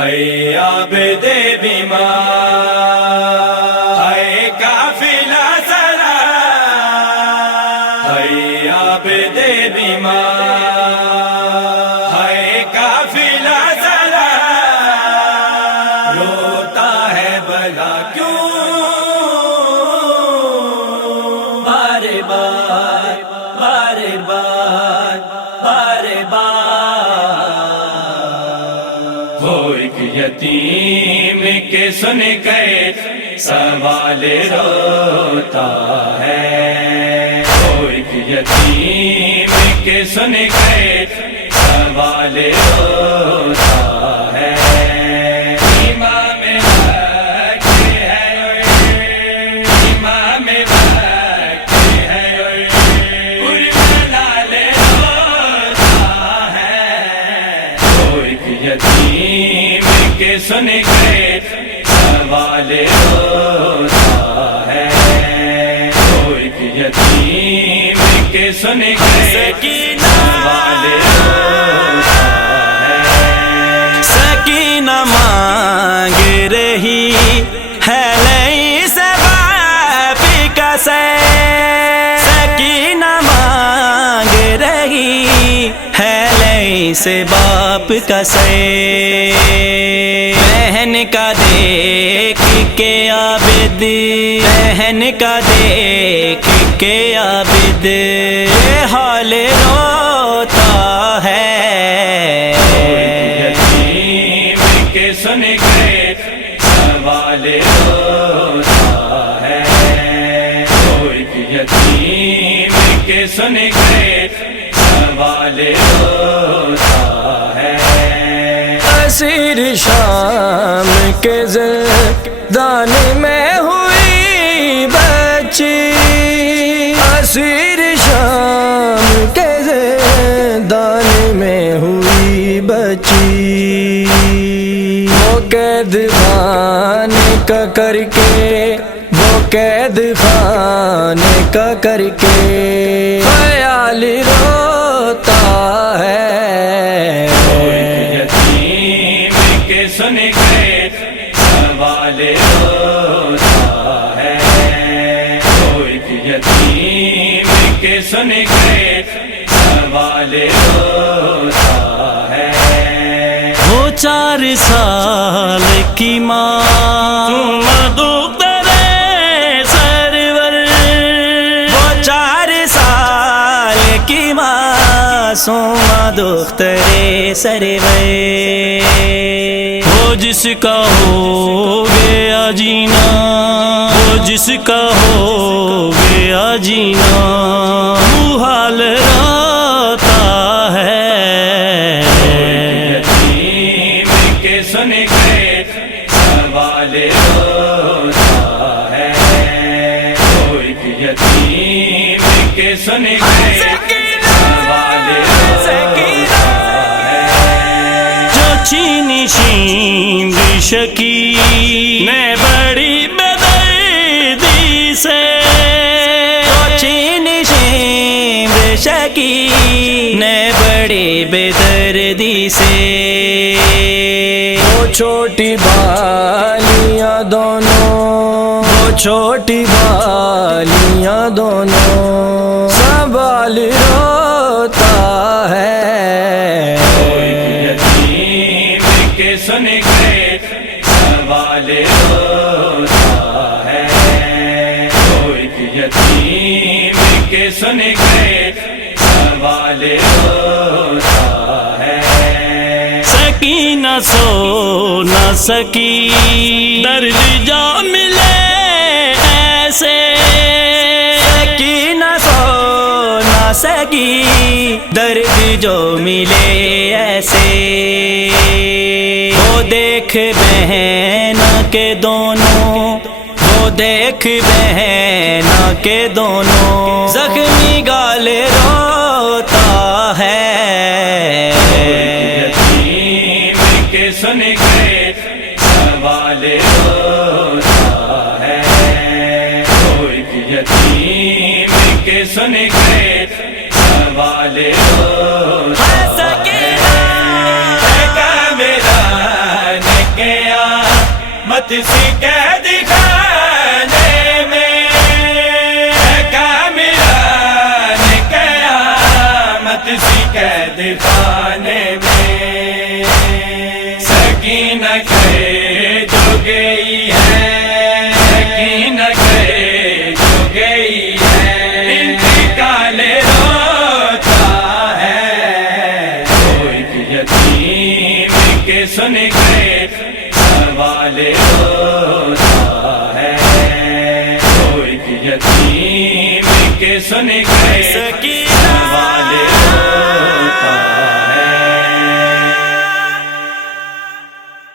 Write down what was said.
اے عابد بیمار، اے قافلہ سلام، اے عابد بیمار، اے قافلہ سلام، روتا ہے بھلا کیوں بار بار بار بار بار بار؟ وہ ایک یتیم کے سن کے سوال روتا ہے، وہ ایک یتیم کے سن کے سوال روتا ہے۔ امام وقت ہے، امام وقت ہے، پرملال روتا ہے۔ وہ ایک یتیم کے سن کے سوال روتا ہے، وہ ایک یتیم کے سن کے سوال روتا ہے۔ سکینہ مانگ رہی ہے لئی سے باپ کا سے، سکینہ مانگ رہی ہے لئی سے باپ کا سے، بہن کا دیکھ کے عابد، بہن کا دیکھ کے عابد یہ حال روتا ہے۔ یتیم کے سن کے سوال روتا ہے، وہ ایک یتیم کے سن کے سوال روتا ہے۔ اسیر شام کے زندان میں ہوئی بچی، اسیر شام کے زندان میں ہوئی بچی، وہ قید خانے کا کر کے، وہ قید خانے کا کر کے خیال روتا ہے۔ سن کے سوال روتا ہے، وہ ایک یتیم کے سن کے سوال روتا ہے۔ وہ 4 سال کی معصوم دختر سرور، وہ 4 سال کی معصوم دختر سرور، وہ جس کا ہو گیا جینا، وہ جس کا ہو گیا جینا محال روتا ہے۔ یتیم کے سن کے سوال روتا ہے، وہ ایک یتیم کے سن کے سوال روتا ہے۔ جو چینی شیم شکی نے بڑی بدردی سے، جو چینی شیم شکی نے بڑی بدردی سے، وہ چھوٹی بالیاں دونوں، وہ چھوٹی بالیاں دونوں سنبھال روتا ہے۔ کے سن کے سوال روتا ہے، وہ ایک یتیم کے سن کے سوال روتا ہے۔ سکینہ سو نہ سکی درد جا ملے ایسے، سکینہ سو نہ سکی درد جو ملے ایسے، وہ دیکھ بہن کے دونوں، وہ دیکھ بہن کے دونوں زخمی گال روتا ہے۔ یتیم کے سن کے سوال روتا ہے، وہ ایک یتیم کے سن کے سوال روتا ہے۔ قیامت سی قید خانے میں، کامران قیامت سی قید خانے میں، سکینہ کہے جو گئی ہے، سکینہ کہے جو گئی ہے، انتقال روتا ہے، کوئی یتیم کے سن کے سوال ہوتا ہے، کوئی یتیم کے سن کے سکینہ سوال